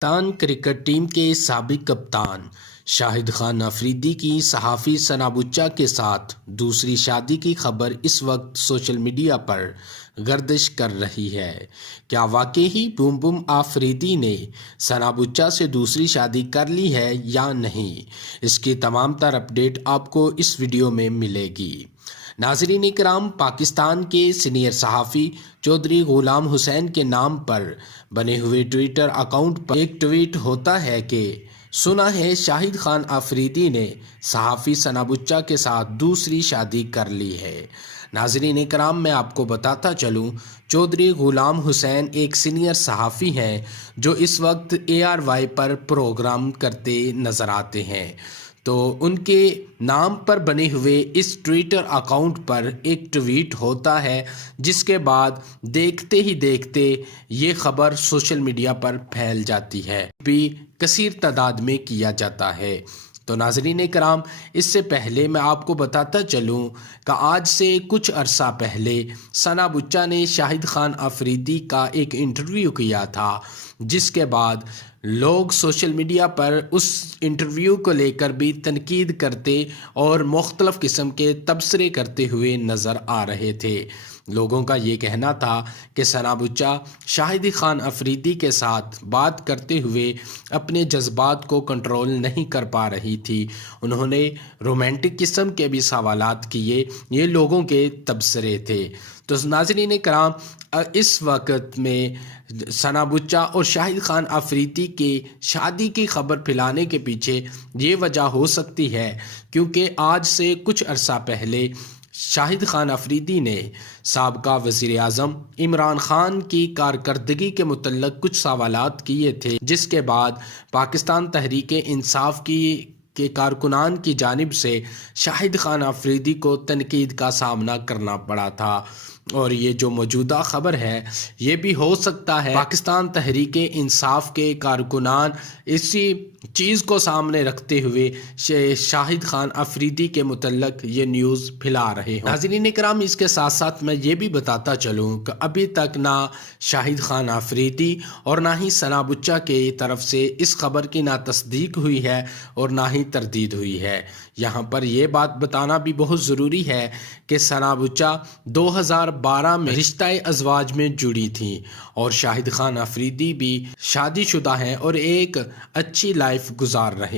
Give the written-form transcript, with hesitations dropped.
Pakistan cricket team के साबिक कप्तान शाहिद खान अफरीदी की सहाफ़ी सना बुच्चा के साथ दूसरी शादी की खबर इस वक्त सोशल मीडिया पर गर्दिश कर रही है। क्या वाकई ही बूम बूम अफरीदी ने सना बुच्चा से दूसरी शादी कर ली है या नहीं, इसकी तमाम तर अपडेट आपको इस वीडियो में मिलेगी। नाज़रीन इकराम, पाकिस्तान के सीनियर सहाफ़ी चौधरी गुलाम हुसैन के नाम पर बने हुए ट्विटर अकाउंट पर एक ट्वीट होता है कि सुना है शाहिद खान अफरीदी ने सहाफ़ी सना बुच्चा के साथ दूसरी शादी कर ली है। नाज़रीन इकराम, मैं आपको बताता चलूँ, चौधरी गुलाम हुसैन एक सीनियर सहाफ़ी हैं जो इस वक्त ARY पर प्रोग्राम करते नज़र आते हैं। तो उनके नाम पर बने हुए इस ट्विटर अकाउंट पर एक ट्वीट होता है, जिसके बाद देखते ही देखते ये खबर सोशल मीडिया पर फैल जाती है, भी कसीर तादाद में किया जाता है। तो नाज़रीन कराम, इससे पहले मैं आपको बताता चलूँ कि आज से कुछ अरसा पहले सना बुच्चा ने शाहिद खान अफरीदी का एक इंटरव्यू किया था, जिसके बाद लोग सोशल मीडिया पर उस इंटरव्यू को लेकर भी तनकीद करते और मुख्तलिफ़ किस्म के तबसरे करते हुए नज़र आ रहे थे। लोगों का ये कहना था कि सना बुच्चा शाहिद खान अफरीदी के साथ बात करते हुए अपने जज्बात को कंट्रोल नहीं कर पा रही थी। उन्होंने रोमांटिक किस्म के भी सवालात किए, ये लोगों के तबसरे थे। तो नाज़रीन कराम, इस वक्त में सना बुच्चा और शाहिद खान अफरीदी के शादी की खबर फैलाने के पीछे ये वजह हो सकती है क्योंकि आज से कुछ अरसा पहले शाहिद खान अफरीदी ने साबका वज़ीर आज़म इमरान खान की कारकर्दगी के मुतल्लिक़ कुछ सवालात किए थे, जिसके बाद पाकिस्तान तहरीक इंसाफ के कारकुनान की जानिब से शाहिद खान अफरीदी को तनकीद का सामना करना पड़ा था। और ये जो मौजूदा ख़बर है, ये भी हो सकता है पाकिस्तान तहरीक इंसाफ के कारकुनान इसी चीज़ को सामने रखते हुए शाहिद खान अफरीदी के मुतल्लिक़ ये न्यूज़ फैला रहे हों। नाज़रीन कराम, इसके साथ साथ मैं ये भी बताता चलूँ कि अभी तक ना शाहिद खान अफरीदी और ना ही सना बुच्चा के तरफ से इस खबर की ना तस्दीक हुई है और ना ही तरदीद हुई है। यहाँ पर यह बात बताना भी बहुत ज़रूरी है कि सना बुच्चा 2012 में रिश्ता अज़वाज में जुड़ी थी और शाहिद खान अफरीदी भी शादीशुदा हैं और एक अच्छी लाइफ गुजार रहे हैं।